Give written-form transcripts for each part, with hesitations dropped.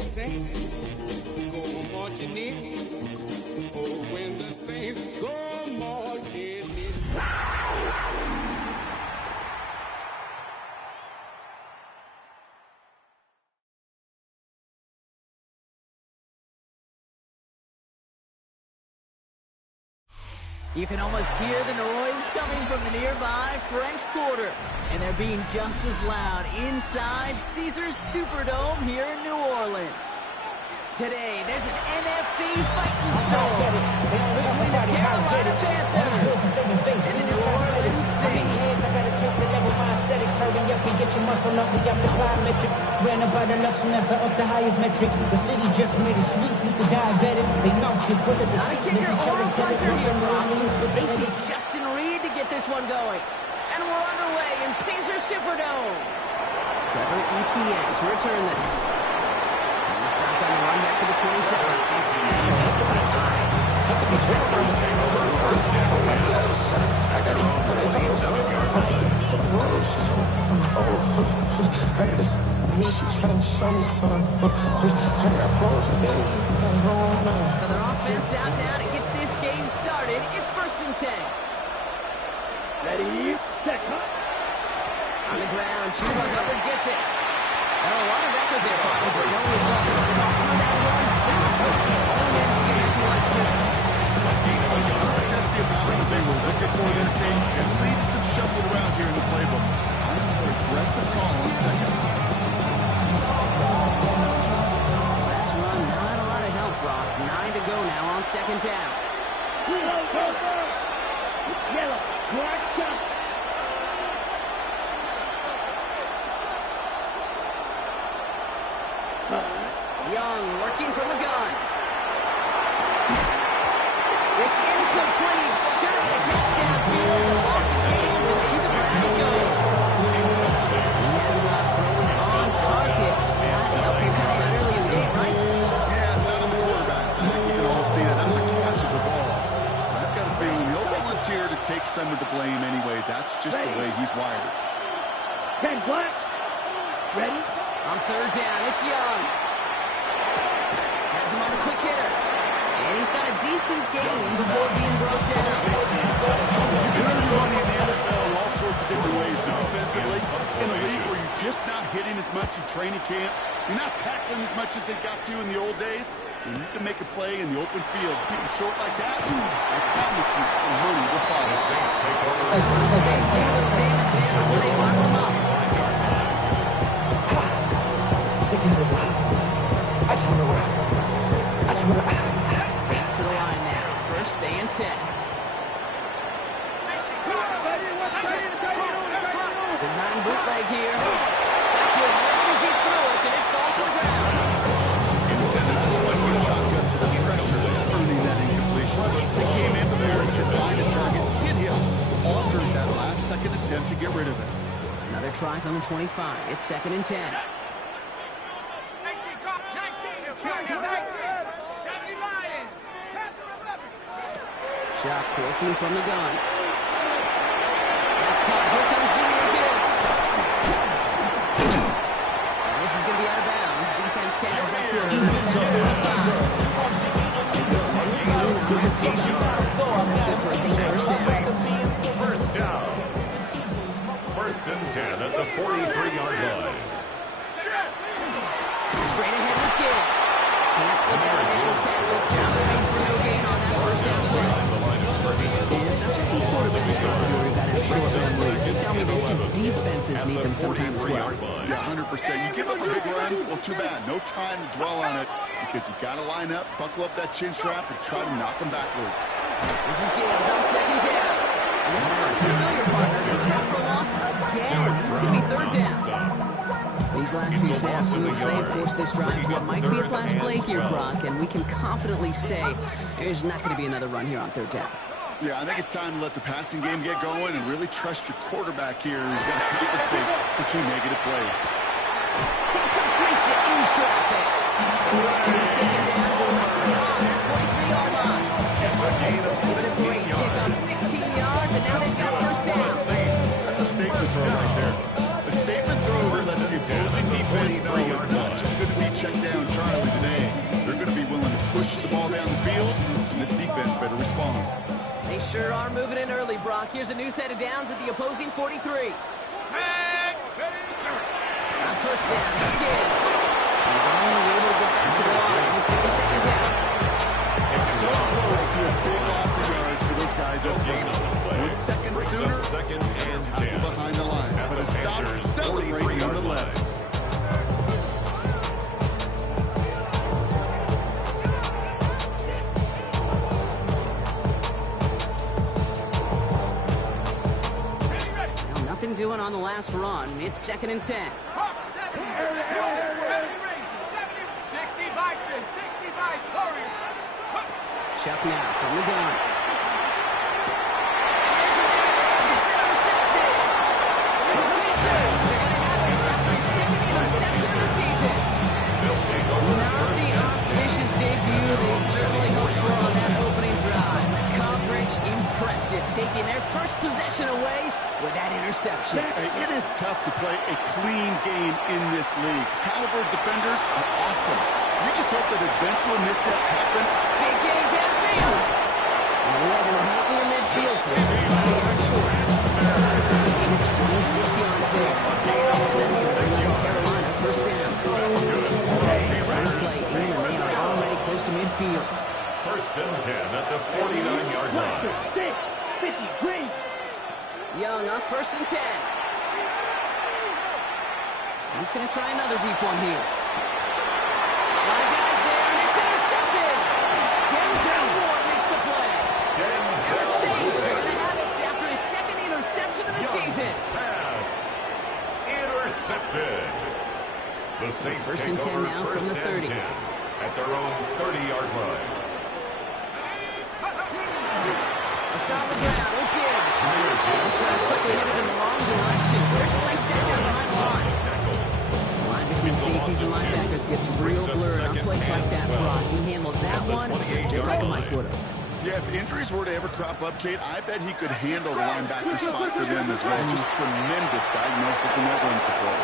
saints go marching in. Oh, when the saints go marching in. You can almost hear the noise coming from the nearby French Quarter. And they're being just as loud inside Caesars Superdome here in New Orleans. Today, there's an NFC fighting storm between the Carolina Panthers and the New Orleans Saints. I gotta take the level, my aesthetics, hurry up and get your muscle up. We got the plyometric, ran up by the Luxemessa up the highest metric. The city just made it sweet, people diabetic. They mouth get full of the Not a seat. kicker or a puncher here, Brock. Safety Justin Reed to get this one going. And we're underway in Caesars Superdome. Trevor Etienne to return this. He stopped on the run back to the 27. That's a big trick. So their offense out now to get this game started. It's 1st and 10. Ready, set, On the ground, Chuba Hubbard gets it. Well, a lot of effort there, but no result. That one stop. Managed to get it too much good. That's the amount they were looking for there, Kate, and lead some shuffled around here in the playbook. Aggressive call on second. Last run, not a lot of help, Brock. 9 to go now on 2nd down. yellow, black, stop. Young working from the gun. It's incomplete. Should have been a catch downfield. Off his hands and to the ground it goes. Throws on target. That helped you kind of out early in the game, right? Yeah, it's not on the quarterback. You can all see that. That's a catch of the ball. I've got a feeling he'll volunteer to take some of the blame anyway. That's just the way he's wired. 10 black. Ready? On 3rd down, it's Young. Has him on the quick hitter. And he's got a decent game before being broke down. You can earn your money in the NFL in all sorts of different ways, but defensively, in a league where you're just not hitting as much in training camp, you're not tackling as much as they got to in the old days, and you can make a play in the open field, keep it short like that, I promise you some money will follow. Saints take over. Saints to the line now. 1st and 10. Design bootleg here. That's what right as he threw it, and it falls to the ground. Shotgun to the pressure, earning that incompletion. They came in there and could find a target, hit him, altered that last-second attempt to get rid of it. Another try from the 25. It's 2nd and 10. Shot working from the gun. That's caught. Here comes Junior Gibbs. And this is going to be out of bounds. Defense catches up to him. That's good for a Saints 1st down. First down. 1st and 10 at the 43-yard line. Straight ahead with Gibbs. Can't slip that initial tackle. Stops made for no gain on that 1st down play. It's not just some quarterbacks who've got to have short memories. You tell me these two defenses need them sometime as well. Yeah, 100%. You give up a big run, well, too bad. No time to dwell on it because you got to line up, buckle up that chin strap, and try to knock them backwards. This is Gibbs on 2nd down. And this is not a familiar partner. He's trapped for a loss again. It's going to be 3rd down. These last two snaps will force this drive to what might be its last play here, Brock, and we can confidently say there's not going to be another run here on 3rd down. Yeah, I think it's time to let the passing game get going and really trust your quarterback here who's going to compensate for 2 negative plays. He completes it in traffic. He's taken down to on that 43-yard line. It's a great pick up, 16 yards, and now they've got 1st down. That's a statement throw right there. A statement throw that lets the opposing defense know it's not just going to be check down Charlie today. They're going to be willing to push the ball down the field, and this defense better respond. They sure are moving in early, Brock. Here's a new set of downs at the opposing 43. First down, it's Gibbs. He's only able to get back to the line. It's going to be second down. So close to a big loss of yards for those guys up front. 1 second sooner, second and 10 behind the line. But a stop to celebrate nonetheless. Well, nothing doing on the last run. It's second and 10. 65, Warriors. Chuck now from the gun. It's intercepted. And the Panthers are going to have their second interception of the season. Not the auspicious debut they certainly hoped for on that opening drive. The coverage impressive, taking their first possession away with that interception. It is tough to play a clean game in this league. Caliber defenders are awesome. You just hope that eventual missteps happen. Big gain downfield. And he has him right near midfield. So he's 5 yards short. Gain of 26 yards there. That's going to bring up Carolina first down. Run play in, and they are already close to midfield. First and 10 at the 49-yard line. 6, 50, green. Young on first and 10. He's going to try another deep one here. A lot of guys there, and it's intercepted. Denzel Ward makes the play. And the Saints are going to have it after his second interception of the season. Pass. Intercepted. The Saints First take and 10 over now from first the 30. and 10 at their own 30-yard line. Just on the ground with Gibbs. This one's quickly headed in the wrong direction. First play set down behind the line. The line between safeties and linebackers gets real blurred on plays like that, Brock. He handled that one just like Mike would have. Yeah, if injuries were to ever crop up, Kate, I bet he could handle the linebacker spot for them as well. Just tremendous diagnosis and run support.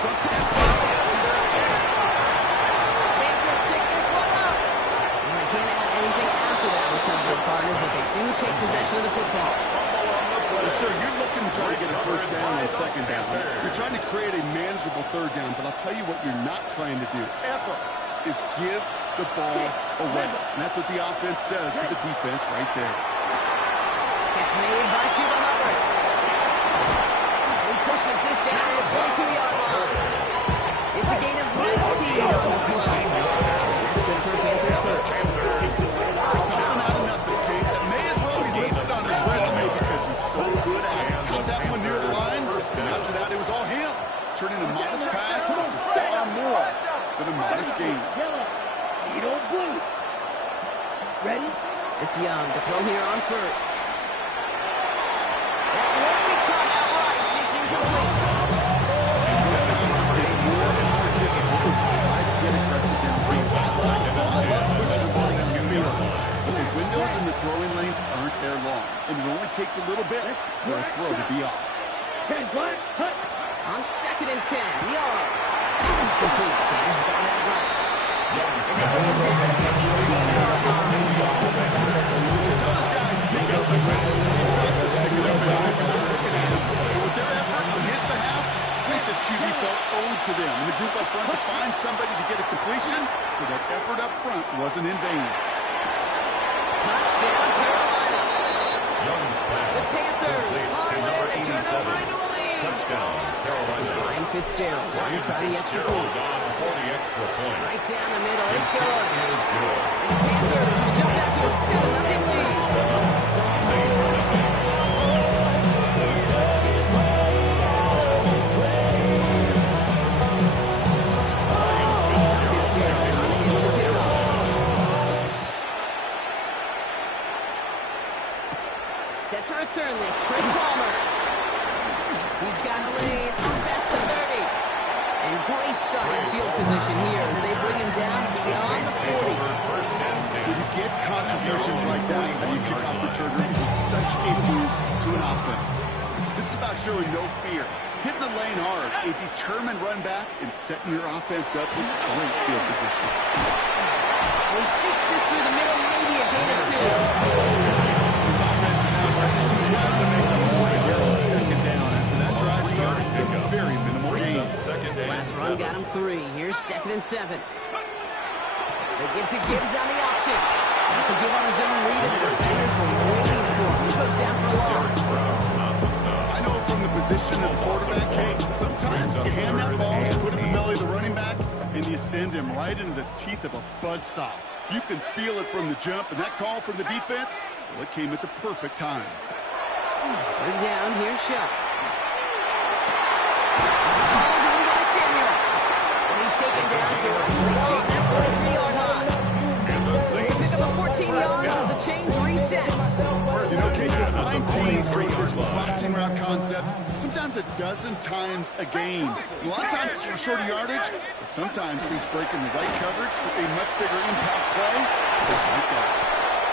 Front pass ball down. Panthers pick this one up. And they can't add anything after that recovery, partner, but they do take possession of the football. Well, sure, you're looking to try to get a first down and second down. You're trying to create a manageable third down, but I'll tell you what you're not trying to do ever is give the ball away. And that's what the offense does to the defense right there. Catch made by Chuba Hubbard. He pushes this down to the 22-yard line. It's a gain of 19 on the play. That's good for Panthers first. Something out of nothing, Kate. That may as well be listed on his resume because he's so good at it. Got that one near the line, and after that, it was all him. Turning a modest pass to far more than a modest gain. Yellow. You don't blue. Ready? It's Young to throw here on first. That won't be caught outright. It's incomplete. But the windows and the throwing lanes aren't there long, and it only takes a little bit for a throw to be off. 10 black, hut. On second and 10, Young. It's complete. Sanders has gotten that right. And they bring it down to the 18-yard line. So those guys pick up the blitz. With their effort on his behalf, I think this QB felt owed to them and the group up front to find somebody to get a completion, so that effort up front wasn't in vain. Touchdown, Carolina. Young's pass. The Panthers complete to finally number return 87. over into a lead. Touchdown, Carolina. Ryan Fitzgerald trying to try the extra point. Gone for the extra point. Right down the middle. It's good. Is good. And the Panthers will jump out to a 7-0 lead. Saints nothing. Fitzgerald on the end of the kickoff. Set to return this. Fred Palmer. He's got a lead on past the 30. And great starting field position here as they bring him down beyond the 40. First and 10. When you get contributions like that, and you kickoff returner, it is such a boost to an offense. This is about showing no fear. Hitting the lane hard, a determined run back, and setting your offense up with great field position. Well, he sneaks this through the middle, maybe a gain or two. This offense is now producing well to make the point here on second down. After that drive starts, very minimal gain. Last run got him 3. Here's 2nd and 7. They give to Gibbs on the option. Not to give on his own read, and the defenders were waiting for him. He goes down for a loss. I know from the position of the quarterback, Kate, sometimes you hand that ball, you put it in the belly of the running back, and you send him right into the teeth of a buzzsaw. You can feel it from the jump, and that call from the defense, well, it came at the perfect time. 3rd down, here's Shuck. This is hauled in by Samuel. And he's taken down directly on that 43-yard line. It's a pick up of 14 yards as the chains reset. You know, Kate, you'll find teams go with this crossing route concept sometimes a dozen times a game. A lot of times it's for shorter yardage, but sometimes teams breaking the right coverage for a much bigger impact play, just like that.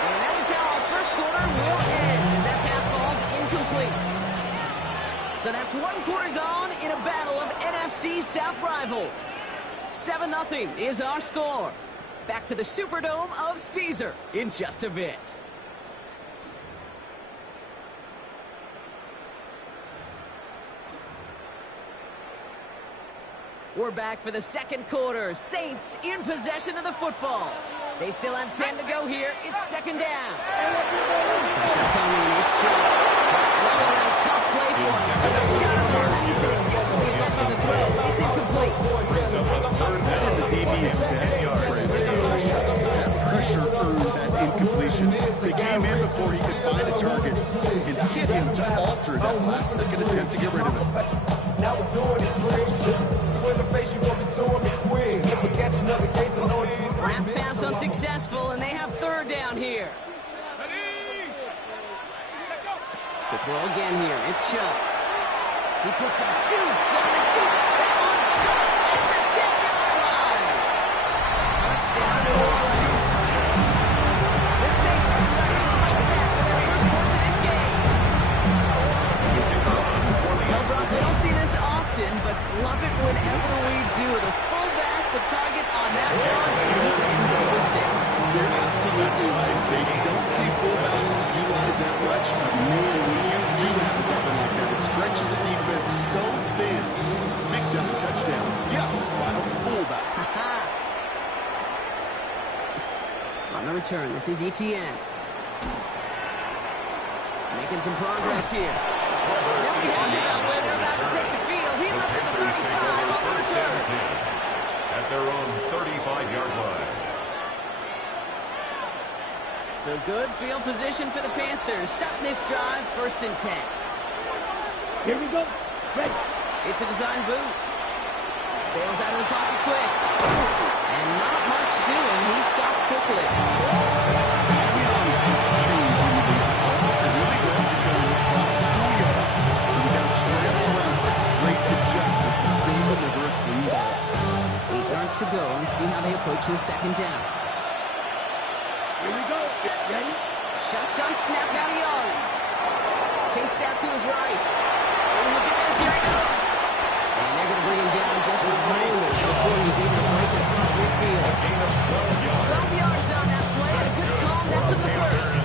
And that is how our first quarter will end, as that pass falls incomplete. So that's 1 quarter gone in a battle of NFC South rivals. 7-0 is our score. Back to the Superdome of Caesar in just a bit. We're back for the 2nd quarter. Saints in possession of the football. They still have 10 to go here. It's 2nd down. Pressure coming. It's short. Tough play for him. Took a shot on the release, and it definitely left on the throw. It's incomplete. That is a DB's best friend. That pressure earned that incompletion. They came in before he could find a target and hit him to alter that last-second attempt to get rid of it. Now we're doing it quick. When the face you won't be suing me quick. If we catch another case, I know you. Last pass unsuccessful, and they have 3rd down here. To throw again here, it's Shuck. He puts a juice on the deep. That one's caught at the 10-yard line. Touchdown, New Orleans. The Saints are starting right back for their first points in this game. No problem. We don't see this often, but love it whenever we do. The fullback, the target on that one, and he ends up with 6. You're absolutely right, Kate. You don't see fullbacks utilize that much, but man, when you do have a weapon like that, it stretches a defense so thin. Big time touchdown. Yes, by a fullback. On the return, this is Etienne. Making some progress here. And they'll be happy about where they're about to take the field. He's up to the 35 on the return. At their own 35-yard line. So good field position for the Panthers. Starting this drive, 1st and 10. Here we go. Ready. It's a design boot. Bails out of the pocket quick. And not much doing. He stopped quickly. To go. Let's see how they approach the 2nd down. Here we go. Ready. Shotgun snap now to Young. Chased out to his right. Oh, look at this. Here he goes. And they're going to bring him down just a moment before he's able to break it across midfield. 12 yards on that play. A good call. That's in the 1st.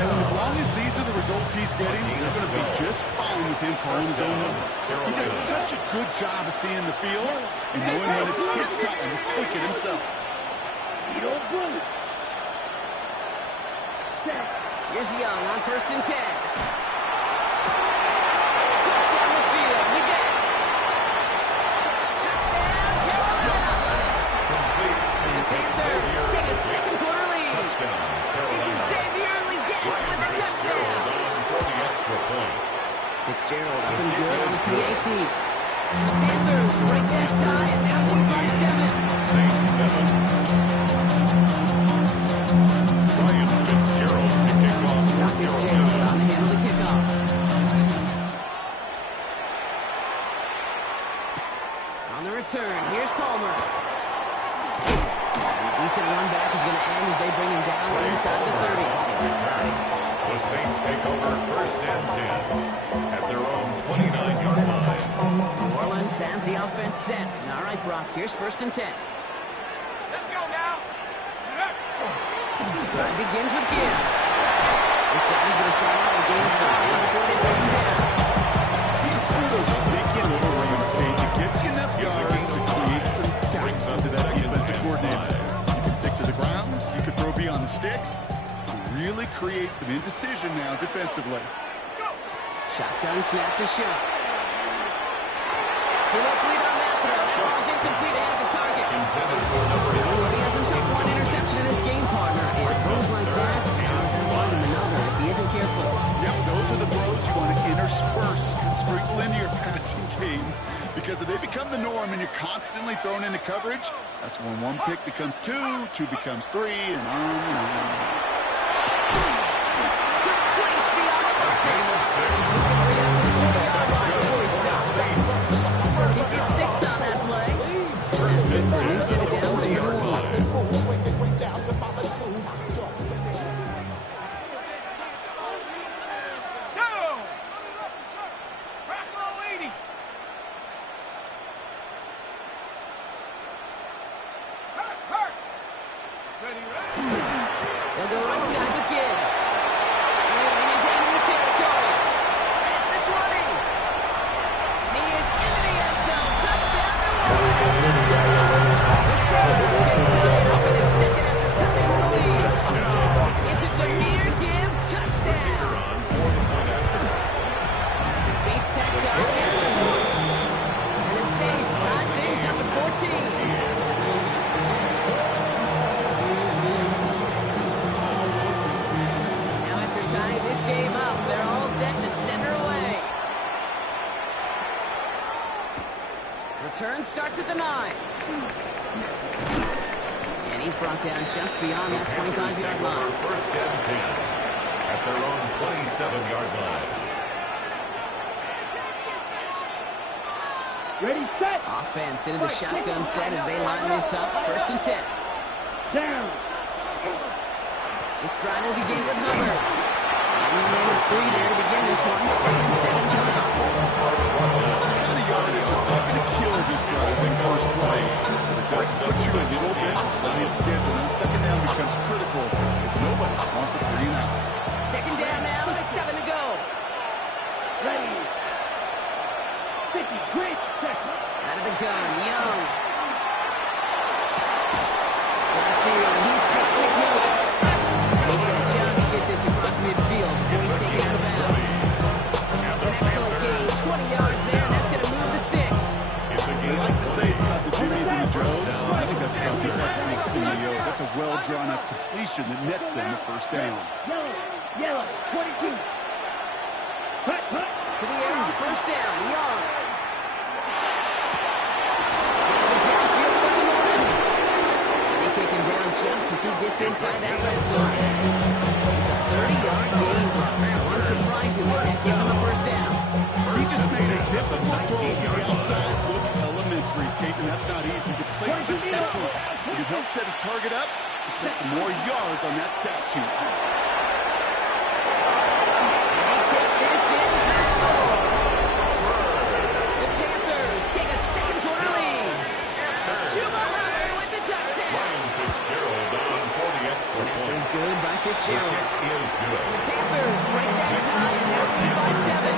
As long as these are the results he's getting, they're going to be just fine with him calling his own number. He does such a good job of seeing the field and knowing when it's his time to take it himself. You don't bully. Here's Young on 1st and 10. Cut down the field. You get it. Touchdown, Carolina. And the Panthers take a 2nd quarter lead. Xavier gets with the touchdown. Fitzgerald up and good on the PAT. And the Panthers break that tie and now lead by 7. Saints 7. Ryan Fitzgerald to kick off. Fitzgerald on the handle to kick off. On the return, here's Palmer. And a decent run back is going to end as they bring him down inside the 30. The Saints take over 1st and 10 at their own 29-yard line. New Orleans has the offense set. All right, Brock, here's 1st and 10. Let's go now. Drive begins with Gibbs. This drive is going to start out with game 5 before they break him down. It's one of those sneaky little runs, Kate, that gets you enough yards to create some doubts to that defensive coordinator. You can stick to the ground, you can throw beyond the sticks, really create some indecision now defensively. Shotgun snap to Shook. Too much lead on that throw. Throws incomplete ahead of his target. Intended for number 11. He has himself one interception in this game, partner. And throws like that are going to find him another if he isn't careful. Yep, those are the throws you want to intersperse and sprinkle into your passing game. Because if they become the norm and you're constantly thrown into coverage, that's when one pick becomes two, two becomes three, and on and on. Complete beyond the mark. Game of 6. He gets 6 on that play. That's good for him. Set it down to New Orleans. They'll go right side with Gibbs. And into enemy territory. At the 20. And he is into the end zone. Touchdown, New Orleans. The Saints get tied up in a second after cutting into the lead. It's a Jahmyr Gibbs touchdown. Bates tacks on extra point. And the Saints tie things up at 14. Tying this game up, they're all set to center away. Return starts at the 9. And he's brought down just beyond that 25-yard line. 1st and 10 at their own 27-yard line. Ready, set. Offense into the shotgun set as they line this up. 1st and 10. Down. This drive will begin with Hubbard. And he managed 3 there to begin this one. 7-7 now. It's the kind of yardage that's not going to kill this drive in first play. But it does put you a little bit behind schedule. And second down becomes critical if nobody wants a 3 and out. Second down now, 7 to go. Ready. 50, great second. Out of the gun, Young. Downfield, he's catching McMillan. He's going to just get this across midfield before he's taken out of bounds. An excellent gain, 20 yards there, and that's going to move the sticks. They like to say it's about the Jimmies and the Joes. I think that's about the X's and the O's. That's a well-drawn-up completion that nets them the first down. Yellow, 22. Cut. To the air on 1st down, Young. It's a downfield for the Northern. They take him down just as he gets inside that red zone. It's a 30-yard gain, so unsurprisingly, that gives him a 1st down. He just made a difficult throw to the outside. Look elementary, Kate, and that's not easy. The placement excellent. You can help set his target up to put some more yards on that stat sheet. They take this in for the score. The Panthers take a second-quarter lead. Chuba Hubbard with the touchdown. Ryan Fitzgerald on for the extra And after point. is good by The Fitzgerald. kick is good. And the Panthers break that tie and now lead by 7.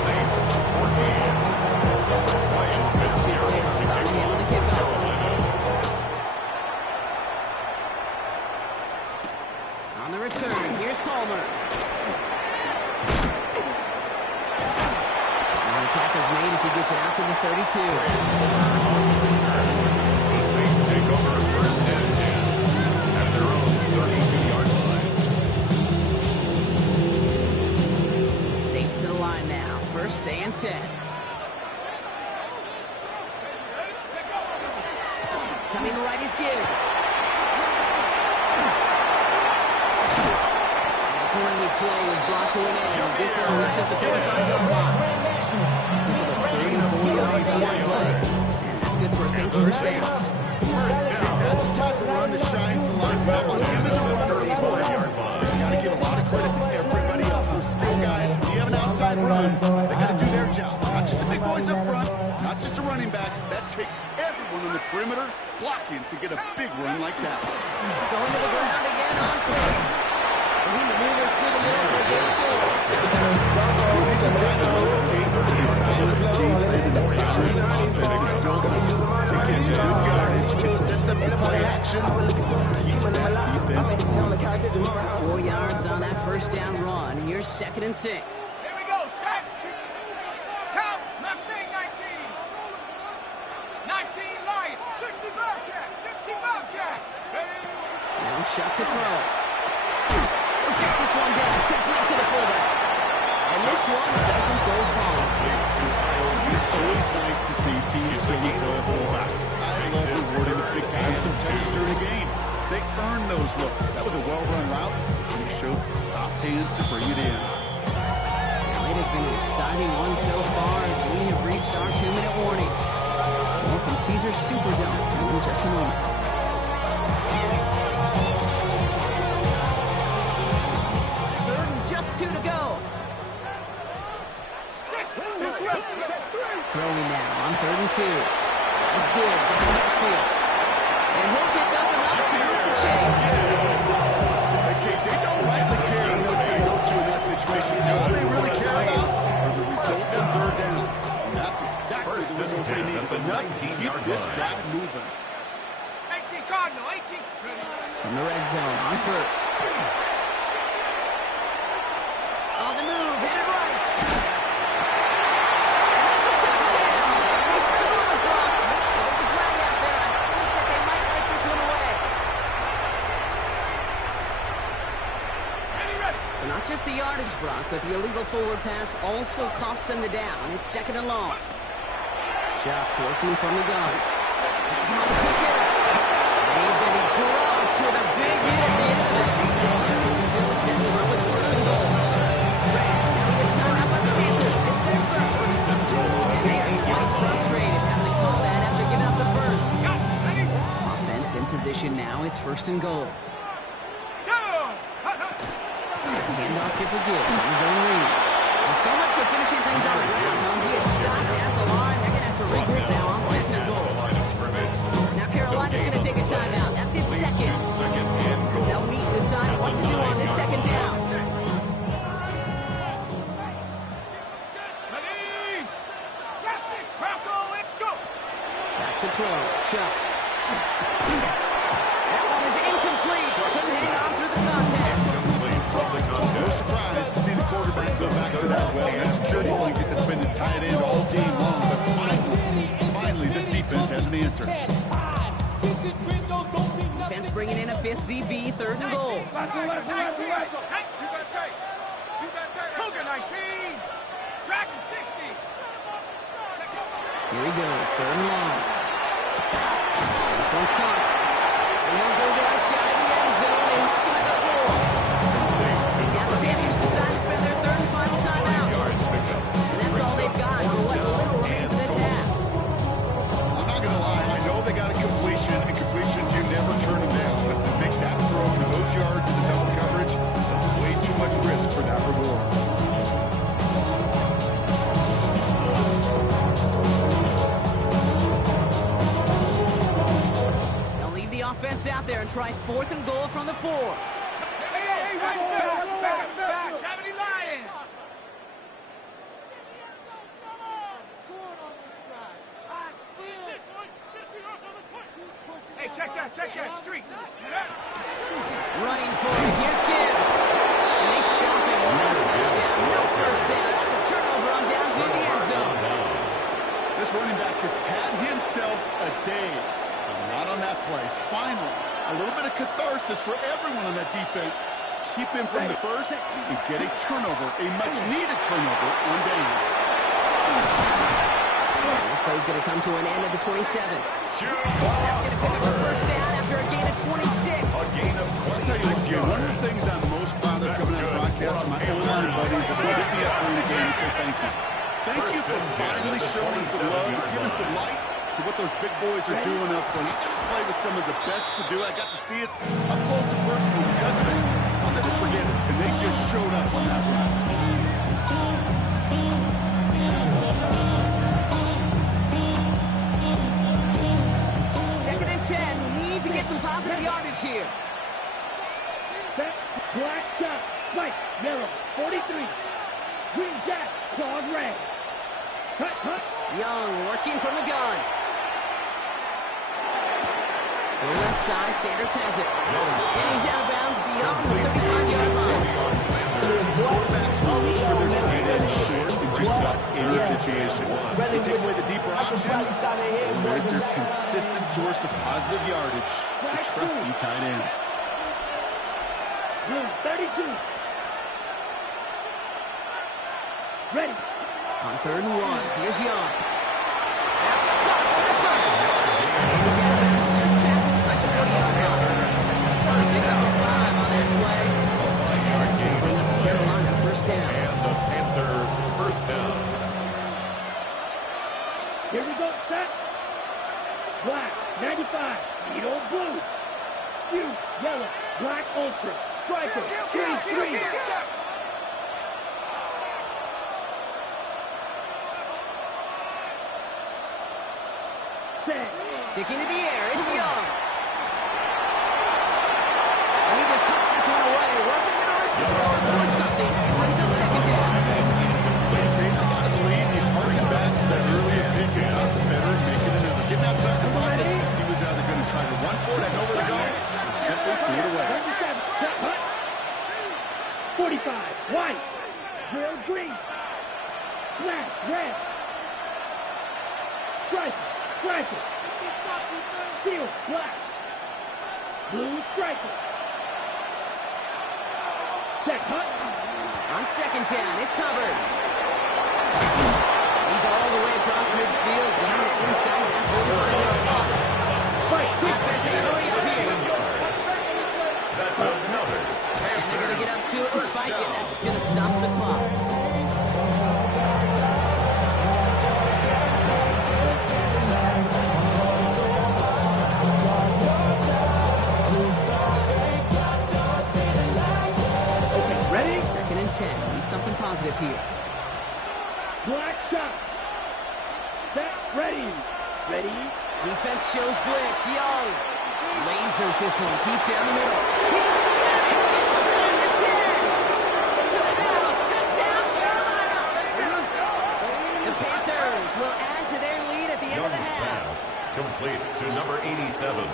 Saints 14. Ryan Fitzgerald to About to handle the kick off kickoff. Carolina. On the return, here's Palmer. And the tackle's made as he gets it out to the 32. The Saints take over 1st and 10 at their own 32-yard line. Saints to the line now. 1st and 10. Coming to right is Gibbs. Great play was brought to an end. This one reaches the 45-yard line. 34 yards on that play. And that's good for a Saints 1st down. First down. That's the type of run that shines the lights up on him as a runner, of course. So you got to give a lot of running backs, that takes everyone on the perimeter blocking to get a big run like that. Going to the ground again on course. And he maneuvers through the middle for a game forward. These are kind of runs game for the balanced game plan and the balance offense is built on. It gets you good yardage, it sets up the play action, keeps that defense honest. 4 yards on that first down run. Here's 2nd and 6. Here we go, set. Count, Mustang 19. 19 Lion, 60 Bobcat, 60 Bobcat. Now shot to throw. Check this one down, complete to the fullback. And this one doesn't go far. It's always nice to see teams still employ a fullback. I love rewarding the big guys some texture during a game. They earn those looks. That was a well-run route, and he showed some soft hands to bring it in. Well, it has been an exciting one so far, and we have reached our 2-minute warning. More from Caesars Superdome in just a moment. Third and just 2 to go. Throwing now on 3rd and 2. That's Gibbs at the backfield. And he'll pick up enough to move the chains. They don't rightly care who it's going to go to in that situation. All they really care about are the results on 3rd down. And that's exactly the result they need. Enough to keep this drive moving. 18 Cardinal, 18. From the red zone on 1st. On the move, hit it right. And that's a touchdown. He's still on the clock. There's a flag out there. I think that they might let this one away. So not just the yardage block, but the illegal forward pass also cost them the down. It's 2nd and long. Shot working from the gun. That's him on the kick hitter. And he's going to be dropped with a big hit at the end of that. Still sets him up with 1st and goal. Now we get timeout by the Panthers. It's their first. And they are quite frustrated having to call that after giving up the first. Offense in position now. It's 1st and goal. Handoff here for Gibbs on his own read. Well, so much for finishing things on the ground. He is stopped at the line. They're going to have to regroup now on 2nd and goal. Now Carolina's going to take a timeout. That's in seconds. As they'll meet and decide what to do on this 2nd down. Back to throw. Shot. That one is incomplete. Couldn't hang on through the contact. No surprise to see the quarterback go back to that well. That security blanket that's been his tight end all game long. But finally, this defense has an answer. Defense bringing in a 5th DB, 3rd and goal. Cougar 19. Dragon 60. Here he goes, 3rd and long. This one's caught. And he'll go down shy of the end zone and mark him at the 4. Now the Panthers decide to spend their 3rd and final timeout. And that's all they've got for what little remains of this half. I'm not going to lie. I know they got a completion, and completions, you never turn them down. But to make that throw for those yards in the double coverage, way too much risk for that reward. They'll leave the offense out there and try 4th and goal from the 4. Hey, back. 70 Lions. Hey, check that, street. Running for it, here's Gibbs. And they stop him. No touchdown, no 1st down. That's a turnover on down through the end zone. This running back has had himself a day, but not on that play. Finally, a little bit of catharsis for everyone on that defense. Keep him from the first and get a turnover, a much-needed turnover on downs. This play's going to come to an end at the 27. That's going to pick up a 1st down after a gain of 26. I'll tell you what, Jim, one of the things I'm most proud of coming out of broadcast, my O-line buddies are going to see up in the game and say thank you. Thank you for finally showing some love, giving some light to what those big boys are doing up front. I got to play with some of the best to do it. I got to see it up close and personal because of it. I'll never forget it. And they just showed up on that run. positive yardage here. Set, black dot, white, yellow, 43. Green jack, clawed red. Cut, cut. Young working from the gun. The left side, Sanders has it. And he's out of bounds beyond the 35-yard line. Quarterbacks will look for their tight end short in just about any situation. They take away the deeper options, and there's their consistent source of positive yardage, the trusty tight end. 32. Ready. On 3rd and 1, here's Young. That's a caught for the first. And he's out of bounds just past looks like the 40-yard line. First and 5 on that play. That's going to bring up Carolina first down. And the Panther first down. Here we go, set. Black, 95, needle blue. Hue, yellow, black ultra. Striker, 3-3. Set. Sticking to the air, it's Young. And he just hooks this one away. Wasn't going to risk it or something. It brings up second down. Taking a lot of the lead, he harkens back to that earlier pick and got the better, making another. Getting outside the pocket, he was either going to try to run for it, I know where to go, so simply threw it away. 45, white, drill green, black, red, striker, striker, steel, black, blue striker, check, hut. On second down, it's Hubbard. He's all the way across midfield, trying to inside that 45-yard line. Fight, Defense in a hurry up here. That's another. And they're going to get up to it and spike it. That's going to stop the clock. okay, ready? 2nd and 10. Need something positive here. Black shot, set, ready, ready, Defense shows blitz. Young lasers this one deep down the middle. He's got it inside the 10. To the house. Touchdown, Carolina. The Panthers will add to their lead at the end of the Young's half. pass complete to number 87.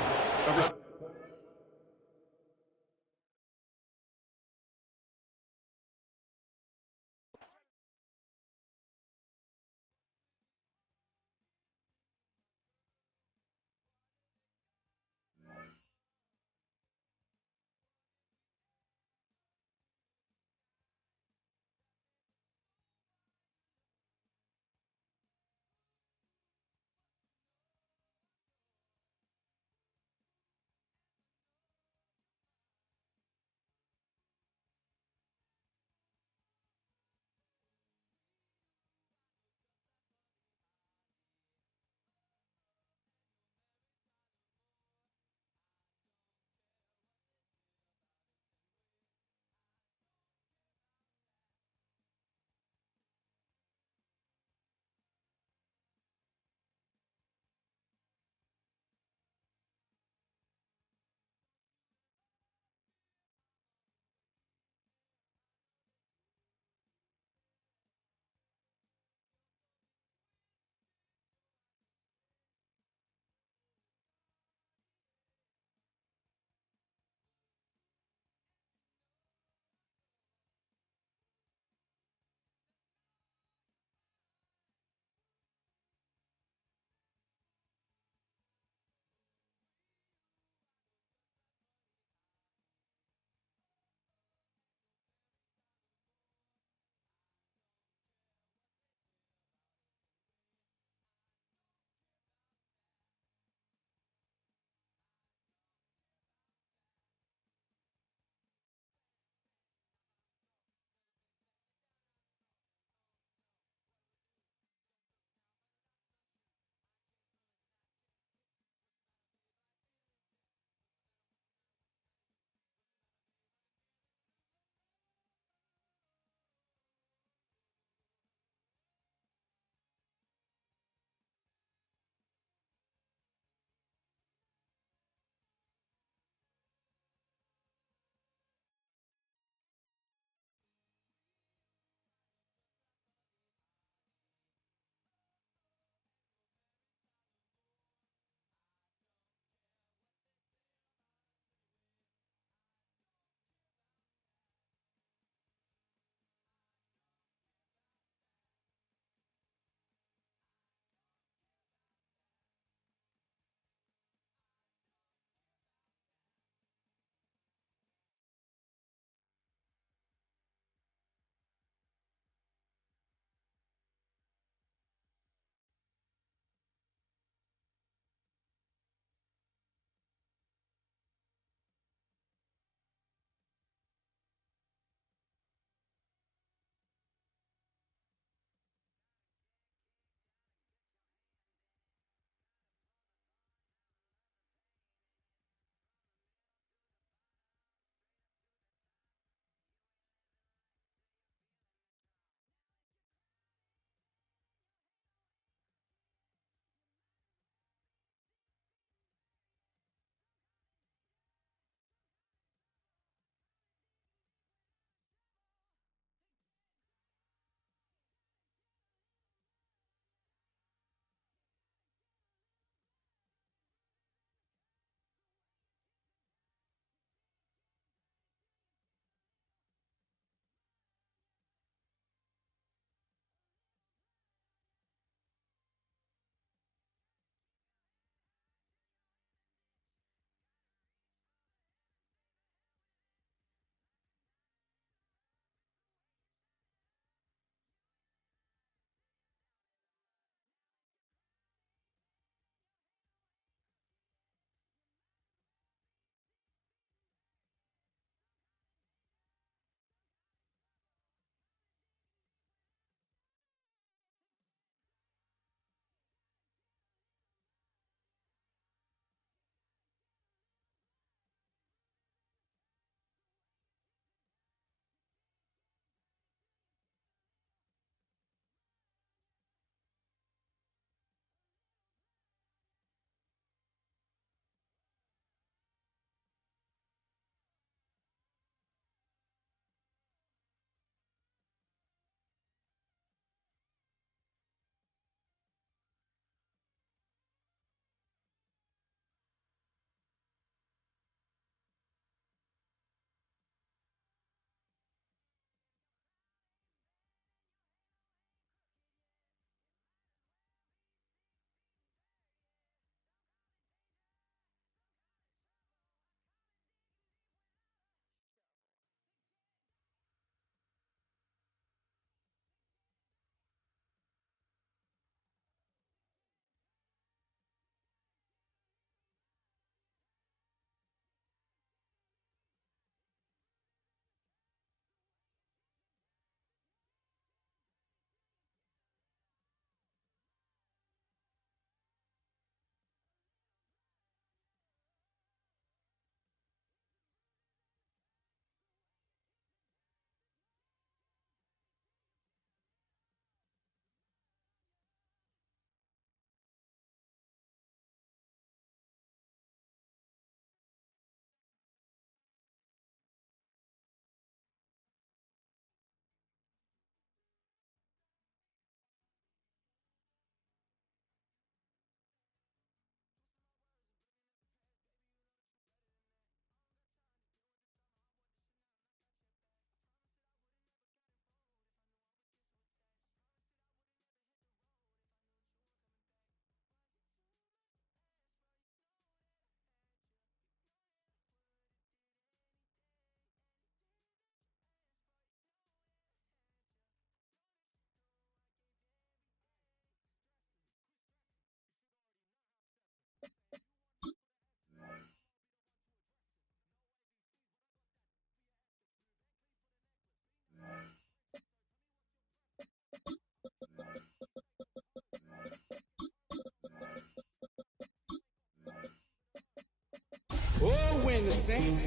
when the saints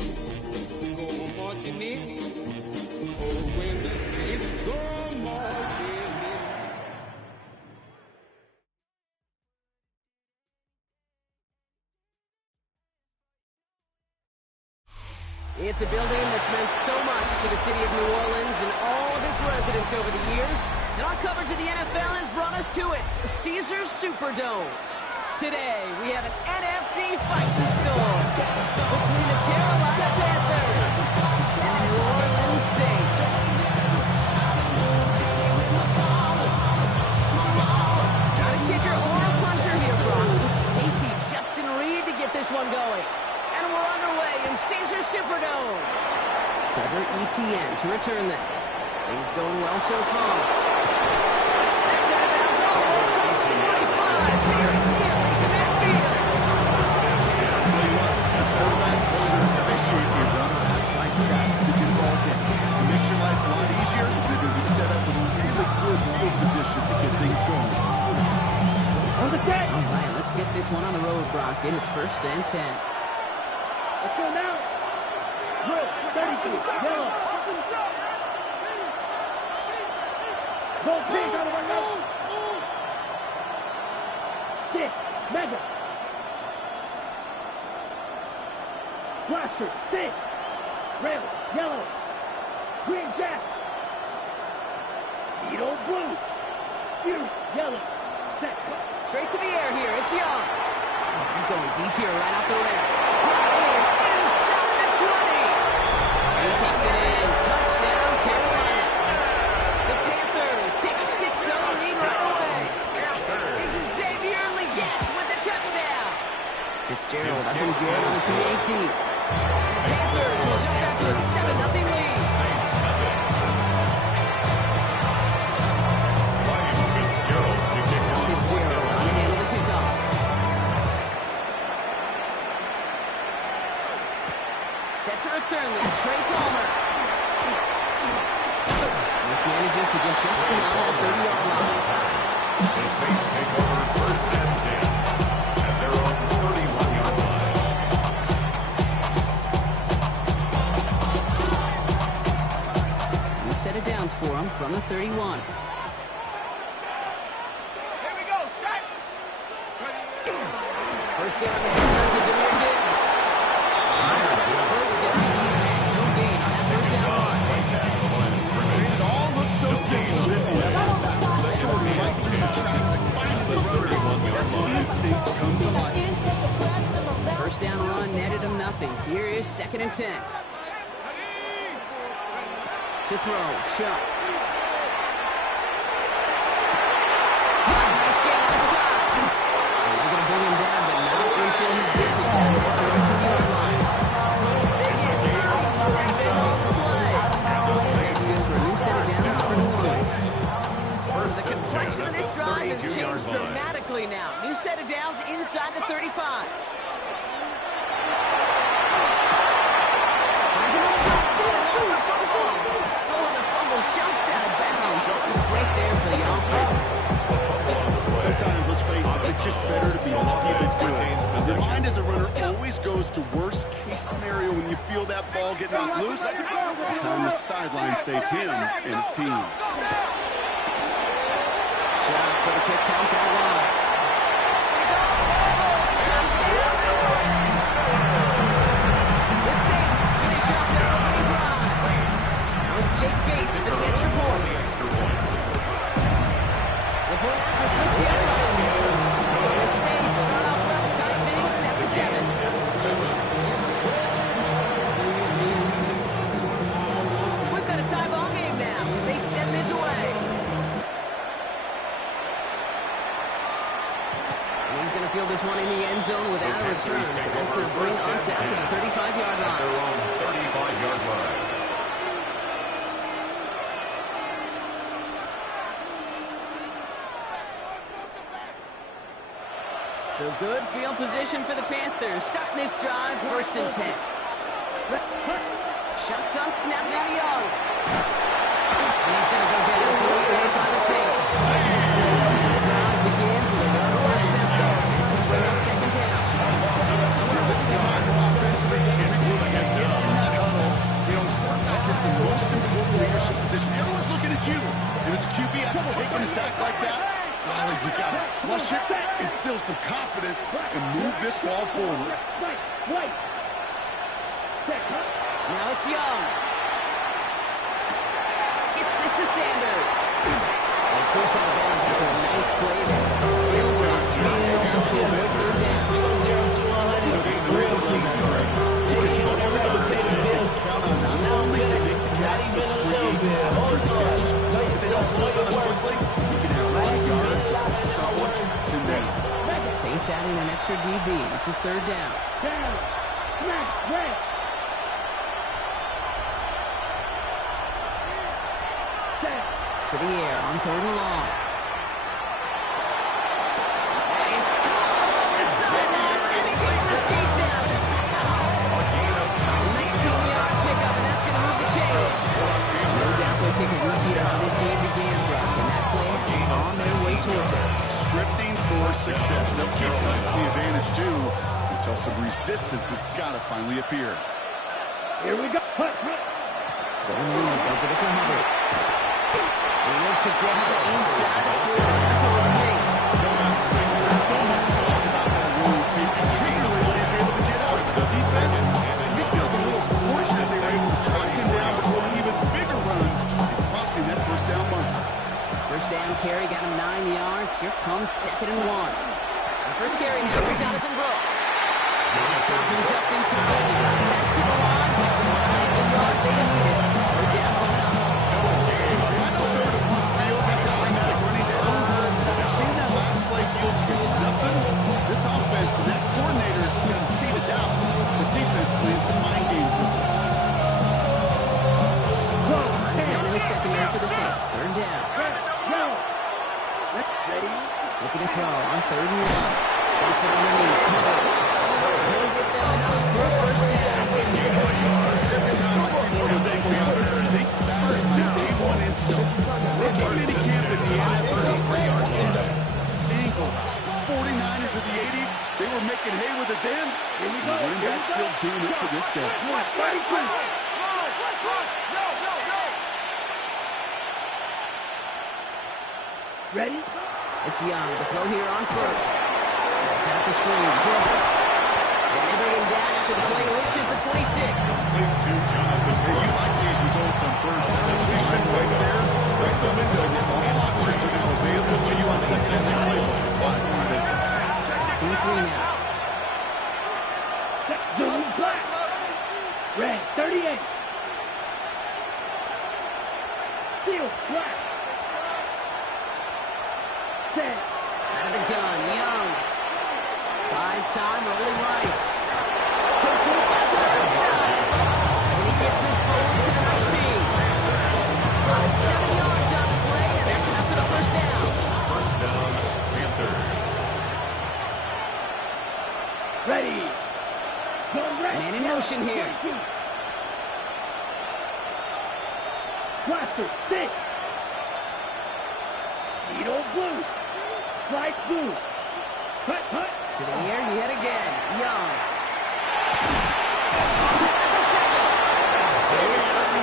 go marching in. Oh, when the saints go marching in. It's a building that's meant so much to the city of New Orleans and all of its residents over the years. And our coverage of the NFL has brought us to it, Caesars Superdome. Today, we have an NFC fight in store between the Carolina Panthers and the New Orleans Saints. Not a kicker or a puncher here, Brock. It's safety Justin Reed to get this one going. And we're underway in Caesars Superdome. Trevor Etienne to return this. Things going well so far. And that's out of bounds all across the 45. Very nearly to midfield. I'll tell you what, as quarterback, coaches appreciate you run back like that to begin the ball game. It makes your life a lot easier. You're going to be set up with a really good field position to get things going. All right, let's get this one on the road, Brock. It is 1st and 10. Let's go now. Red, 32, yellow. Go pink on the right now. 6, mega. Blaster, 6. Red, yellow. Green jack. Needle blue. Shoot, yellow. Set. Straight to the air here. It's Young. They're going deep here right off the rim. Brought in inside the 20. He takes it in. Touchdown, Carolina. The Panthers take a 6-0 lead right away. Xavier Legette with the touchdown. Fitzgerald up and good on the PAT. Panthers will jump out to a 7-0 lead. Fitzgerald on the handle of the kickoff. Set to return this. Trey Palmer. This manages to get just beyond that 30-yard line. The Saints take over 1st and 10 at their own 31-yard line. New set of downs for him from the 31. Here we go, shot. First down on the defense of Jameer Gibbs. First down, he had no gain on that first down run. It all looks so simple, didn't it? Sorting right through the traffic, finding the runner. That's when instincts come to life. First down run netted him nothing. Here is 2nd and 10. To throw, Shuck. Nice gain outside. They're going to bring him down, but not until he gets it down to the 32-yard line. They get 37 on the play. That's good for a new set of downs for New Orleans. The complexion of this drive has changed dramatically now. New set of downs inside the 35. Jumps out of bounds. Right there for the offense. Sometimes, let's face it, it's just better to be lucky than good. Your mind as a runner always goes to worst case scenario when you feel that ball get knocked loose. The time the sideline saved him and his team. Shot for the quick toss out wide. The Saints finish off their opening drive. Now it's Jake Bates for the extra point. The point after switch the other way. The Saints start off well, tight things, 7-7. We've got a tie ball game now as they send this away. And he's going to field this one in the end zone without a return. So that's going to bring us out to the 35-yard line. At their own 35-yard line. So good field position for the Panthers. Starting this drive, 1st and 10. Shotgun snap now to Young. And he's going to go down made by the Saints. The drive begins with a run first step there. This is bring up 2nd down. This is the time for offensively and sack like that, well, you got to flush it, instill some confidence, and move this ball forward. Now it's Young. Gets this to Sanders. He's forced out of bounds after a nice play there. Still dropped. Third down. 0 to 100. Real quick. Because he's one of those guys that you count on not only to make the catch, but Not even a little bit. Oh, gosh. if they don't close on them quickly, you can have a lot of yards, somewhat intimidating. Saints adding an extra DB. This is third down. To the air on third and long. And he's caught along the sideline, and he gets the feet down. 19-yard pickup, and that's going to move the change. No doubt they'll take a repeat of how this game began, Brock, and that play has been on their way towards it. Scripting for success. They'll keep cutting the advantage due until some resistance has got to finally appear. Here we go. So in lead, they'll give it to Hubbard. He makes it down inside the 4. That's a remain. So much talk about that rule. He continually is able to get out. The defense, he feels a little fortunate they were able to track him down before an even bigger run and crossing that first down mark. First down carry got him 9 yards. Here comes 2nd and 1. The first carry now for Jonathan Brooks. They stop him just in time. He got back to the line, but denied the yard they needed. Third down coming up. I know third and one feels like an automatic running down. You've seen that last play field trip. Nothing. This offense and that coordinator is going to see the doubt. This defense playing some mind games with him. And in the second half for the Saints. Third down. Ready? Looking to throw on third and 1. Dumps it underneath. He'll get them enough for a first down. Every time I see one of those angle routes, I think that is my day one instinct. Rookie minicamp in the NFL. Angle. 49ers of the 80s, they were making hay with it then. And the running back still doing it to this day. Ready? It's Young. The throw here on first. Set up the screen. Brooks. And they bring him down after the play reaches the 26. Hey, you like these results on first. We should wait there. Right the window. All options are now available to you on second and third playbook. Second and 3 now. Zoom black. Red, 38. Steel, black. Set. Out of the gun. Young. Buys time. Rolling right. Complete to the right side. And he gets this forward to the 19. About 7 yards on the play, and that's enough for the first down. First down, Panthers. Ready. Man in motion here. Blaster, 6. Needle blue. Strike blue. Cut. To the air yet again. Young. At the 7. There's another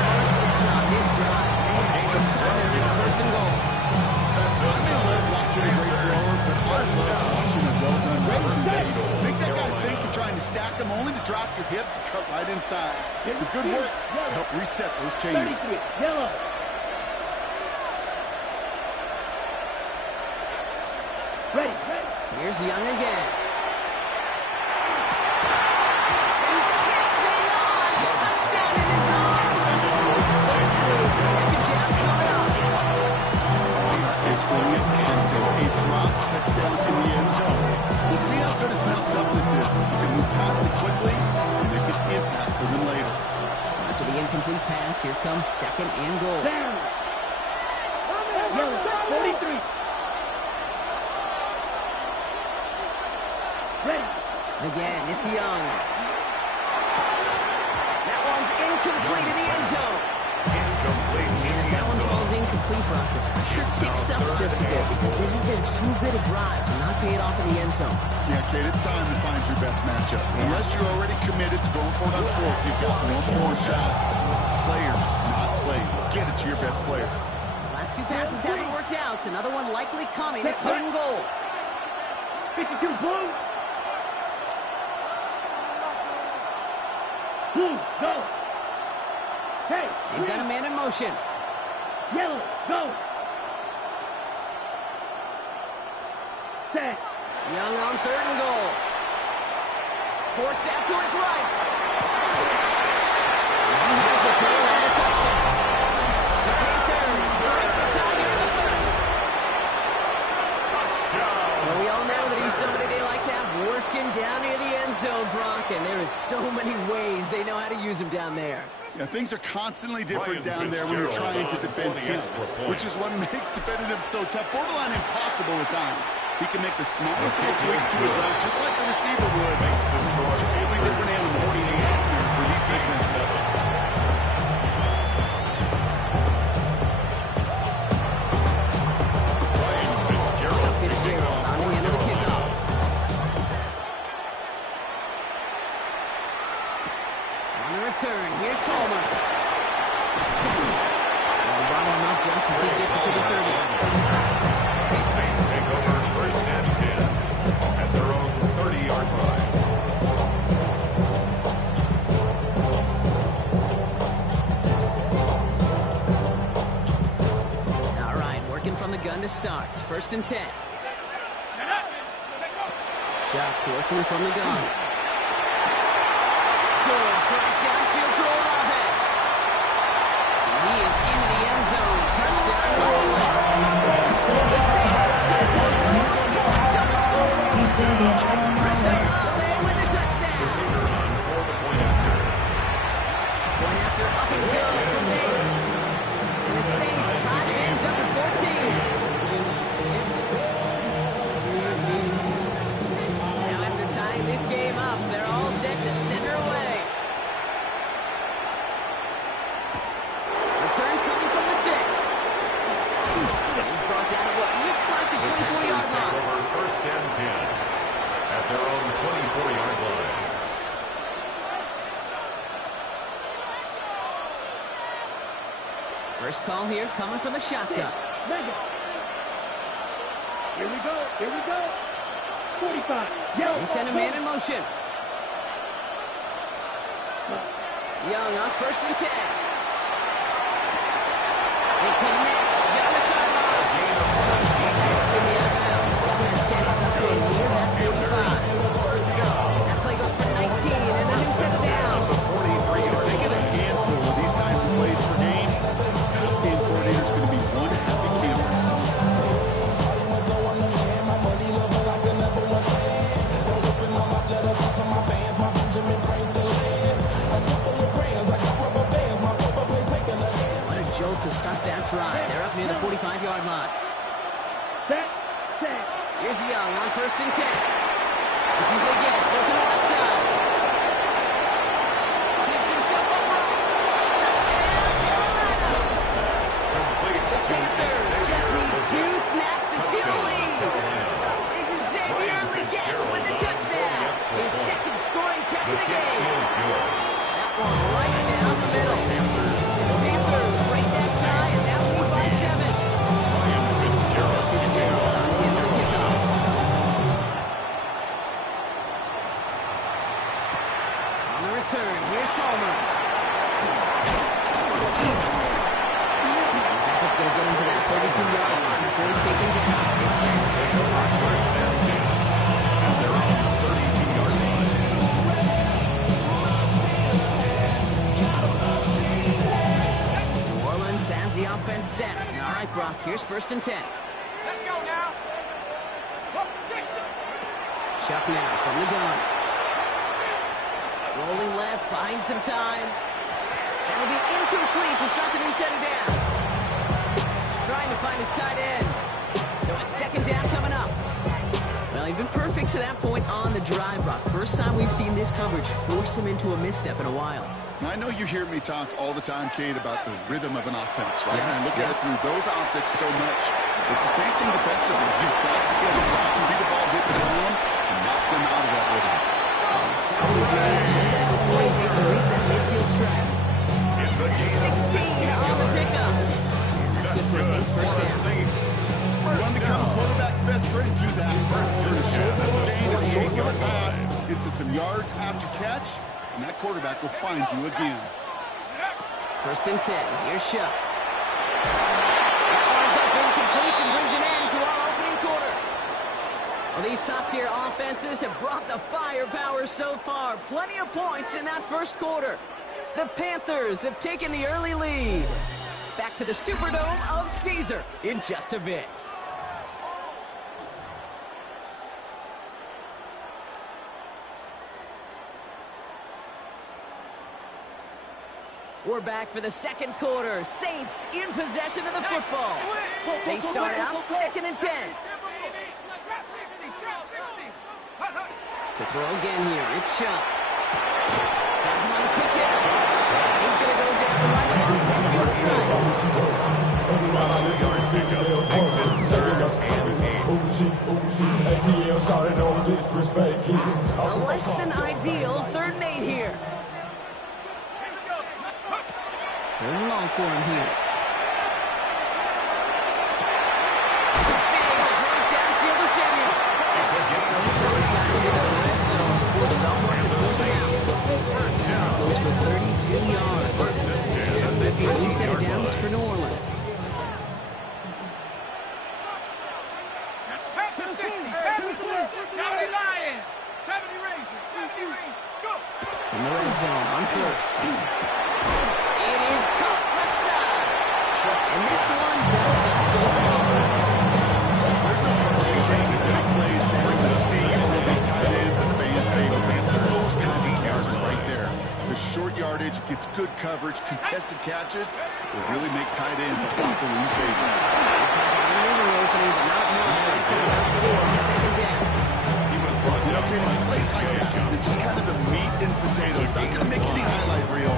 first down on this drive. Man, this time they're in the first and goal. I may love watching a great thrower, but I love watching a well-done route to make that guy think you're trying to stack them only to drop your hips and cut right inside. It's a good work to help reset those chains. 33. Yellow. Ready. Here's Young again. And he can't hang on. Touchdown in his arms. It's through. Second down coming up. It's going into a drop touchdown in the end zone. We'll see how good his mental toughness is. He can move past it quickly and make an impact for them later. After the incomplete pass, here comes second and goal. Down. Yellow, 43. Ready. Again, it's Young. That one's incomplete in the end zone. Incomplete. And as that one falls incomplete, Brock, the pressure ticks up just a bit because this has been too good a drive to not pay it off in the end zone. Yeah, Kate, it's time to find your best matchup. Unless you're already committed to going for it on fourth, you've got one more shot. Players, not plays. Get it to your best player. Last Last two passes haven't worked out. Another one likely coming. It's 3rd and goal. 52 blue. Blue, go. Hey, They've got a man in motion. yellow, go. Set. Young on 3rd and goal. Forced out to his right. Here's the throw and a touchdown. The Panthers break the tie here in the first. Touchdown. Well, we all know that he's somebody they like to have working down near the end zone, Brock, and there is so many ways they know how to use him down there. Yeah, things are constantly different down there when you're trying to defend him, which is what makes defending him so tough, borderline impossible at times. He can make the smallest little tweaks to his route, just like a receiver would. It's a totally different animal for these defenses. Fitzgerald on the end of the kickoff. On the return, here's Palmer. Brought him up just as he gets it to the 30. The Saints take over 1st and 10 at their own 30-yard line. All right, working from the gun to start. 1st and 10. Shock working from the gun. Goes right downfield to Olave. He is into the end zone. Touchdown, New Orleans. The Saints get to 11 points on the scoreboard. Chris Olave with the touchdown. Point after up and good for Bates. And the Saints tie things up at 14. Now after tying this game up, they're all set to send her away. Return coming from the 6. He's brought down at what looks like the 24-yard Take line. over 1st and 10 at their own 24-yard line. First call here coming from the shotgun. Mega. Here we go. Here we go. 45. Yellow. They send a man in motion. Young on 1st and 10. He connects down the sideline. It's to the out of bounds. Defense catches up to a near that 45. That play goes for 19 and a new set of downs. They get a handful of these types of plays per game. This game coordinator is going to be one happy camper. What a jolt to start that drive. They're up near the 45-yard line. Set. Set. Here's Young on 1st and 10. This is the gets working the left side. Keeps himself upright. Touchdown, Carolina. The Panthers just need 2 snaps to steal the lead. Xavier Legette with the touchdown. His 2nd scoring catch of the game. That one right down the middle. And the Panthers break that tie and now lead by 7. Fitzgerald on the end of the kickoff. On the return, here's Palmer. His effort's going to get him to that 32-yard line before he's taken down. The Saints take over 1st and 10 at their own 32-yard line. New Orleans has the offense set. All right, Brock, here's 1st and 10. Let's go now. Look, 60. Chuck now from the gun. Rolling left, buying some time. That'll be incomplete to start the new set of downs. Trying to find his tight end. So it's 2nd down coming up. Well, he's been perfect to that point on the drive, Brock. First time we've seen this coverage force him into a misstep in a while. Now, I know you hear me talk all the time, Kate, about the rhythm of an offense, right? Yeah, And I look at it through those optics so much. It's the same thing defensively. You've got to get a stop, see the ball hit the ground to knock them out of that rhythm. The stop was made just before he's able to reach that midfield strike. It's a gain of 16 on the pickup. And that's good for a Saints 1st yards after catch, and that quarterback will find you again. 1st and 10. Here's Shuck. That winds up incomplete and brings an end to our opening quarter. Well, these top-tier offenses have brought the firepower so far. Plenty of points in that 1st quarter. The Panthers have taken the early lead. Back to the Superdome of Caesar in just a bit. We're back for the 2nd quarter. Saints in possession of the football. They start out 2nd and 10. To throw again here, it's Shuck. Has him on the quick hit. He's going to go down the right along the a less than ideal 3rd and 8 here. 3rd and long for him here. Big straight downfield to Samuel. He's going to into the red zone for someone to force him out. Goes for 32 yards. That's going to be a new set of downs for New Orleans. Panthers 60, Panthers 70 Lions, 70 Rangers, 70 Rangers, go! In the red zone on 1st. It is caught left side. And this one does not go far. There's no question that big plays during the season will make tight ends and fan favorites. Those types of catches right there. The short yardage gets good coverage, contested catches will really make tight ends a popular in favor. Opening, but not much. On 2nd down. It's plays like that. It's just kind of the meat and potatoes. Not going to make any highlight reel.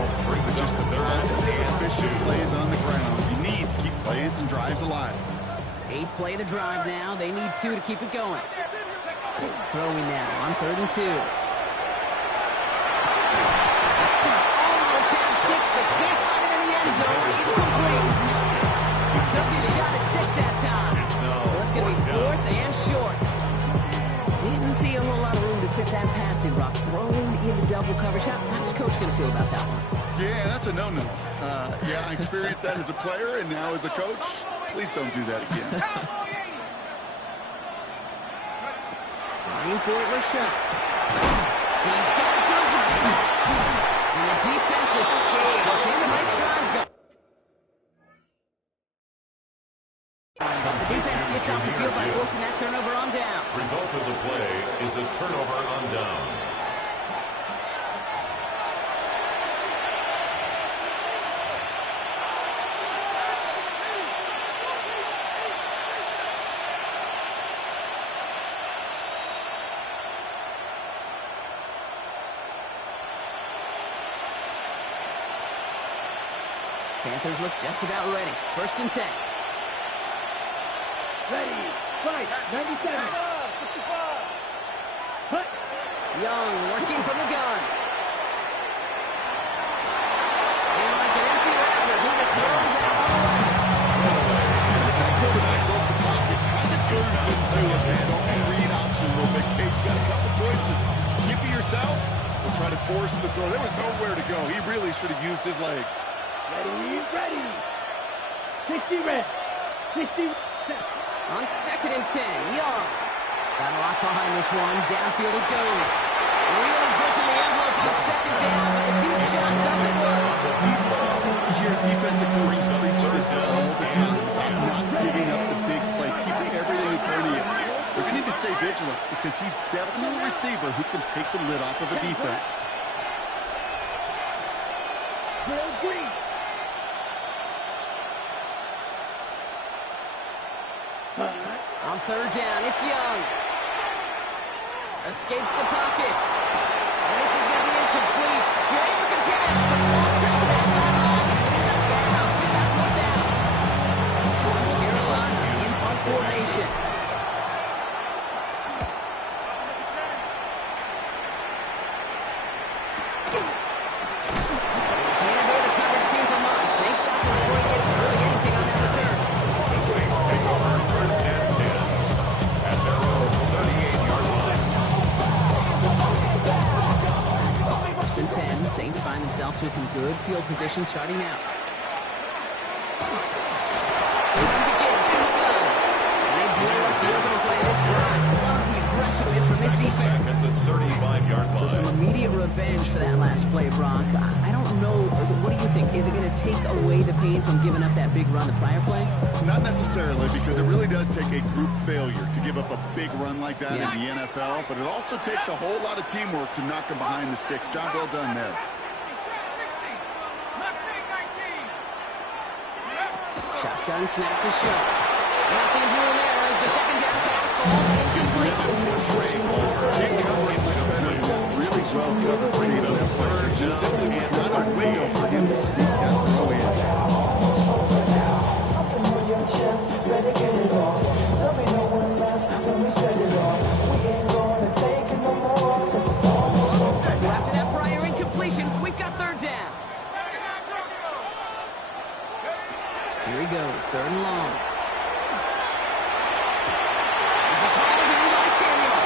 It's just the positive, efficient plays on the ground. You need to keep plays and drives alive. 8th play of the drive now. They need 2 to keep it going. Throwing now on 3rd and 2. Almost had 6, but can't find him in the end zone. Incomplete. Took his shot at 6 that time. So it's going to be 4th and short. Didn't see a whole lot of room to fit that passing rock. Thrown into double coverage. How's Coach going to feel about that one? Yeah, that's a no-no. Yeah, I experienced that as a player and now as a coach. Please don't do that again. Trying for it with Shuck. He's got it to his running back. And the defense escapes. He's a nice run. But the defense gets off the field by forcing that turnover on down. Result of the play is a turnover on downs. Panthers look just about ready. 1st and 10. Ready, fight, 97. Cut. Young working from the gun. And like an empty rabbit, he just throws that one away. It's that quarterback off the pocket. Kind of turns into a zone read option a little bit. Kate, you got a couple choices. Keep it yourself or try to force the throw. There was nowhere to go. He really should have used his legs. Ready, ready. 60 red. 60 set. On 2nd and 10, Young. Got a lot behind this one. Downfield it goes. Really pushing the envelope on 2nd down. The deep shot doesn't work. Your defensive coaches preach this all the time about not giving up the big play, keeping everything in front of you. We're going to need to stay vigilant because he's definitely a receiver who can take the lid off of a defense. Drill green. On 3rd down, it's Young. Escapes the pocket. And this is going to be incomplete. Great with the catch, but falls short of that sideline. He got put down. Carolina in punt formation. Can't avoid the coverage team for much. They stop him before he gets really anything on that return. The Saints take over 1st and 10 at their own 38-yard line. Saints find themselves with some good field position starting out. Aggressiveness from this defense. At the 35-yard line. So some immediate revenge for that last play, Brock. I don't know. What do you think? Is it going to take away the pain from giving up that big run the prior play? Not necessarily, because it really does take a group failure to give up a big run like that in the NFL, but it also takes a whole lot of teamwork to knock them behind the sticks. Job well done there. Shotgun snap to show. Nothing doing there as the second down pass falls incomplete. Really well covered. Just simply was not a window for him to sneak out. So he had Something on your chest, better get it off. There'll be no one left when we set it off. We ain't gonna take it no more since it's almost over. After that prior incompletion, we've got third down. Here he goes, third and long. This is hauled in by Samuel.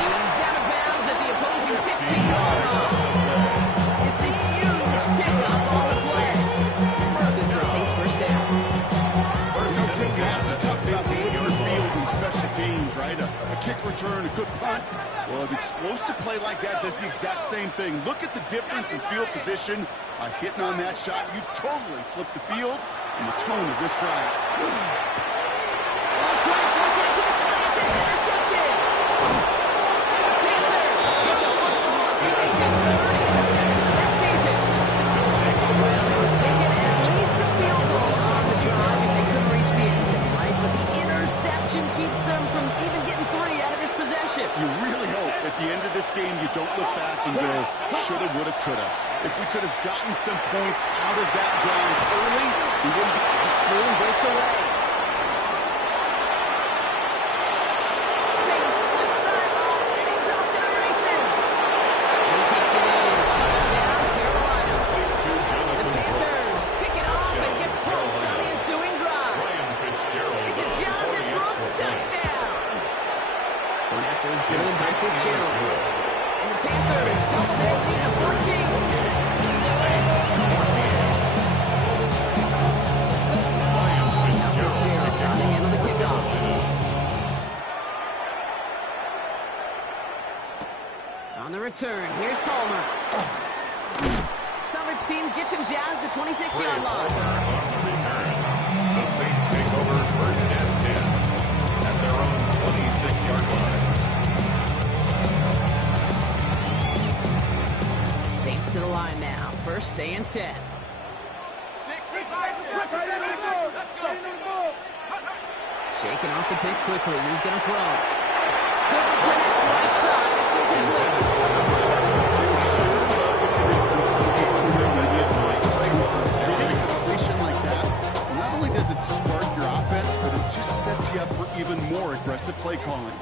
He's out of bounds at the opposing 15-yard line. It's a huge pickup on the play. That's good for a Saints first down. You have to talk about the field and special teams, right? A kick return, a good punt. Well, an explosive play like that does the exact same thing. Look at the difference in field position. Hitting on that shot, you've totally flipped the field and the tone of this drive. Long try, force it into the slants, it's intercepted. And the Panthers get the football as he makes his third interception this season. Well, they were thinking at least a field goal on the drive if they couldn't reach the end zone, right? But the interception keeps them from even getting 3 out of this possession. You really hope at the end of this game you don't look back and go, shoulda, woulda, coulda. If we could have gotten some points out of that drive early, we wouldn't be through and breaks away. Space, left sideline, and he's off to the races. He takes it in, touchdown, Carolina. The Panthers pick it off and get points on the ensuing drive. It's a Jonathan Brooks touchdown. Going after his good by Fitzgerald. And the Panthers double their lead to 14. On the return, here's Palmer. Coverage team gets him down at the 26-yard line. On the return, the Saints take over first and 10 at their own 26-yard line. Saints to the line now, first and 10. Shaking off the pick quickly, he's going to throw. Cooper connects right side, it's incomplete. Completion like that, not only does it spark your offense, but it just sets you up for even more aggressive play calling.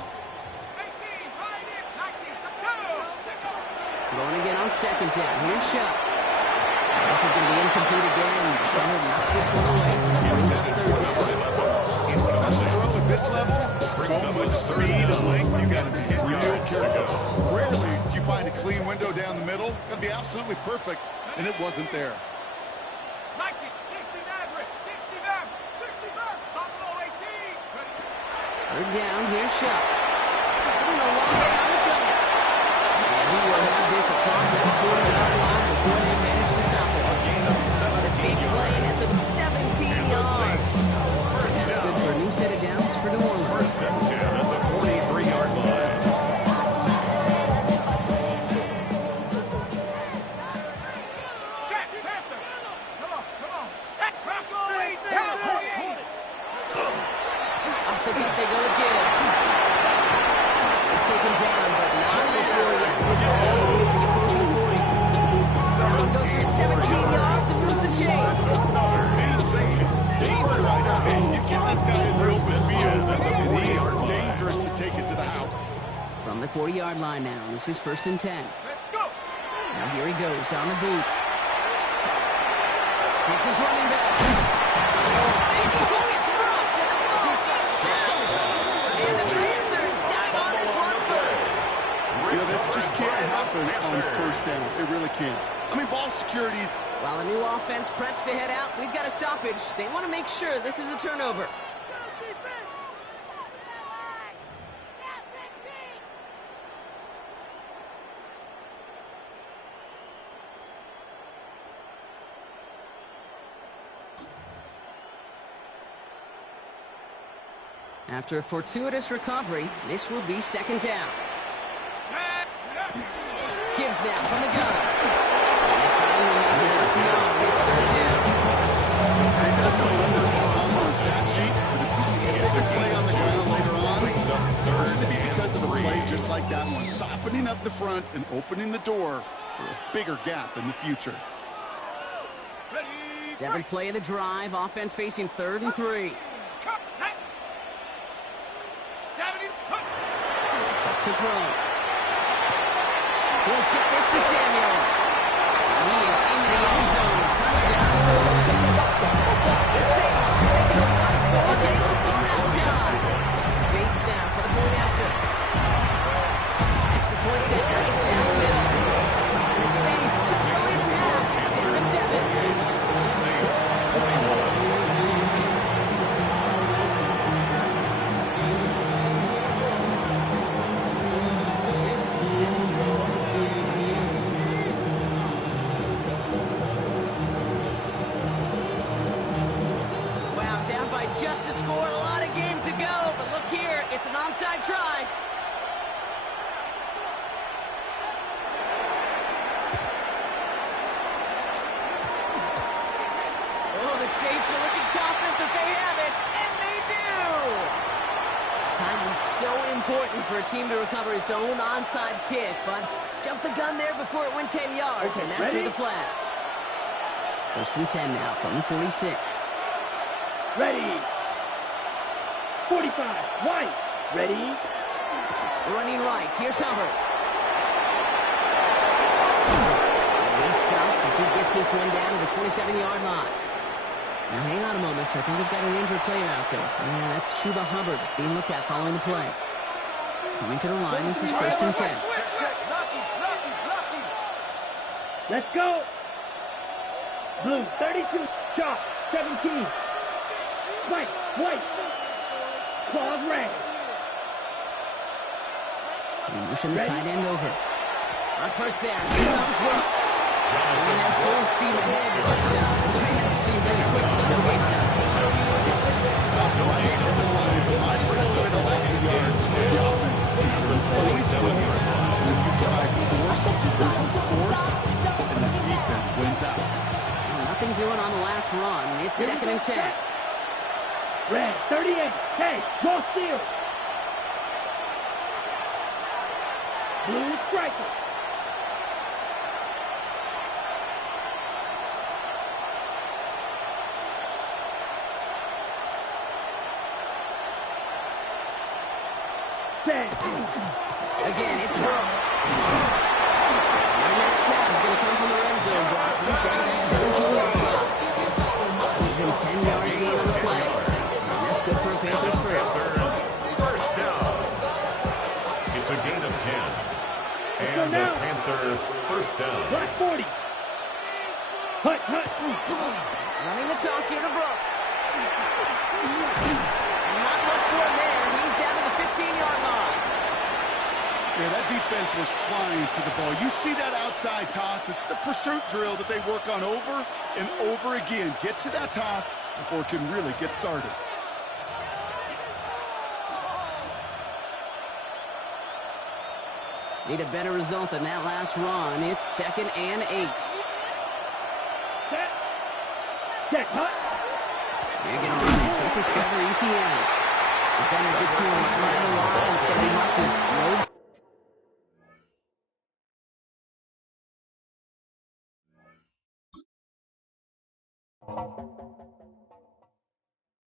Going again on second down. Here's Shot. This is going to be incomplete again. Brenner knocks this one away. Brings up third down. Throw at this level, so much speed and length, you got to be real careful. Rarely do you find a clean window down the middle. Going to be absolutely perfect, and it wasn't there. Third down, here's Shot. Long way on the slant. And he will have this across that 40-yard line before they manage to stop it. A big play, that's a 17 yards. That's good for a new set of downs for New Orleans. First and 10 at the 43-yard line. Off the top they go again. He's taken down, but not before he gets this all the way to the opposing 40. Now he goes for 17 yards and loses the chains. You get this guy in real good field, and he are dangerous to take it to the house. From the 40-yard line now, this is first and 10. Now here he goes on the boot. It's his running back. And he gets rocked, and the ball is out. And the Panthers dive on this one first. This just can't happen happen on first down. It really can. I mean, ball security's... While a new offense preps to head out, we've got a stoppage. They want to make sure this is a turnover. After a fortuitous recovery, this will be second down. Gibbs now from the gun. It's third down. That's a little bit on the stat sheet, but if you see a big play on the ground later on, it's going to be because of a play just like that one, softening up the front and opening the door for a bigger gap in the future. Seventh play of the drive, offense facing 3rd and 3. To throw. He'll get this to Samuel. He is into the end zone. Touchdown. The Saints making a one-score lead before halftime. Great snap for the point after. Extra point set right down the middle. And the Saints cut the lead in half. It's down to 7. Saints 41. Just to score, a lot of game to go, but look here, it's an onside try. Oh, the Saints are looking confident that they have it, and they do! Timing's so important for a team to recover its own onside kick, but jumped the gun there before it went 10 yards, and that drew the flag. 1st and 10 now from the 46. Ready. 45. White. Ready. Running right. Here's Hubbard. He's stopped as he gets this one down to the 27-yard line. Now, hang on a moment. I think we've got an injured player out there. Yeah, that's Chuba Hubbard being looked at following the play. Coming to the line. This is 1st and 10. Let's go. Blue, 32. Chalk, 17. White. Claws red. Motion the tight end over. On 1st down, here comes Brooks. And they're full steam ahead, but they have steam very quickly. They'll get them. Stop the line. Might as well get a lots of yards as far as the offense is concerned. It's always when you try force versus force, and the defense wins out. Nothing doing on the last run. It's 2nd and 10. Red, 38. Hey, draw steal. Blue striker. Again, it's Brooks. Our next snap is going to come from the red zone block. He's down at 17-yard line. Even 10-yard gain on the play. And that's good for a Panthers first. First down. It's a gain of 10. And the Panther first down. Black 40. Hut. Running the toss here to Brooks. Not much more there. He's down to the 15-yard line. Yeah, that defense was flying to the ball. You see that outside toss. This is a pursuit drill that they work on over and over again. Get to that toss before it can really get started. Need a better result than that last run. It's 2nd and 8. Check, hut. You're going to run this. This is for ETN. Defender gets to him right on the line. It's going to be marked as no.